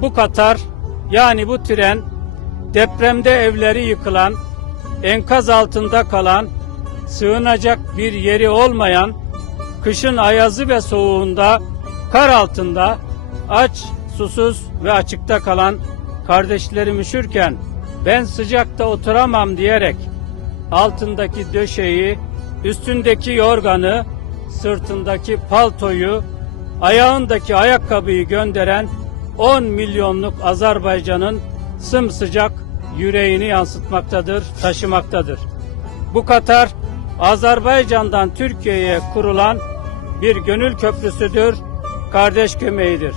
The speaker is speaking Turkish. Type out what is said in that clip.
Bu Katar yani bu tren depremde evleri yıkılan, enkaz altında kalan, sığınacak bir yeri olmayan, kışın ayazı ve soğuğunda, kar altında, aç, susuz ve açıkta kalan kardeşlerim üşürken ben sıcakta oturamam diyerek altındaki döşeği, üstündeki yorganı, sırtındaki paltoyu, ayağındaki ayakkabıyı gönderen 10 milyonluk Azerbaycan'ın sımsıcak yüreğini yansıtmaktadır, taşımaktadır. Bu Katar, Azerbaycan'dan Türkiye'ye kurulan bir gönül köprüsüdür, kardeş kömeğidir.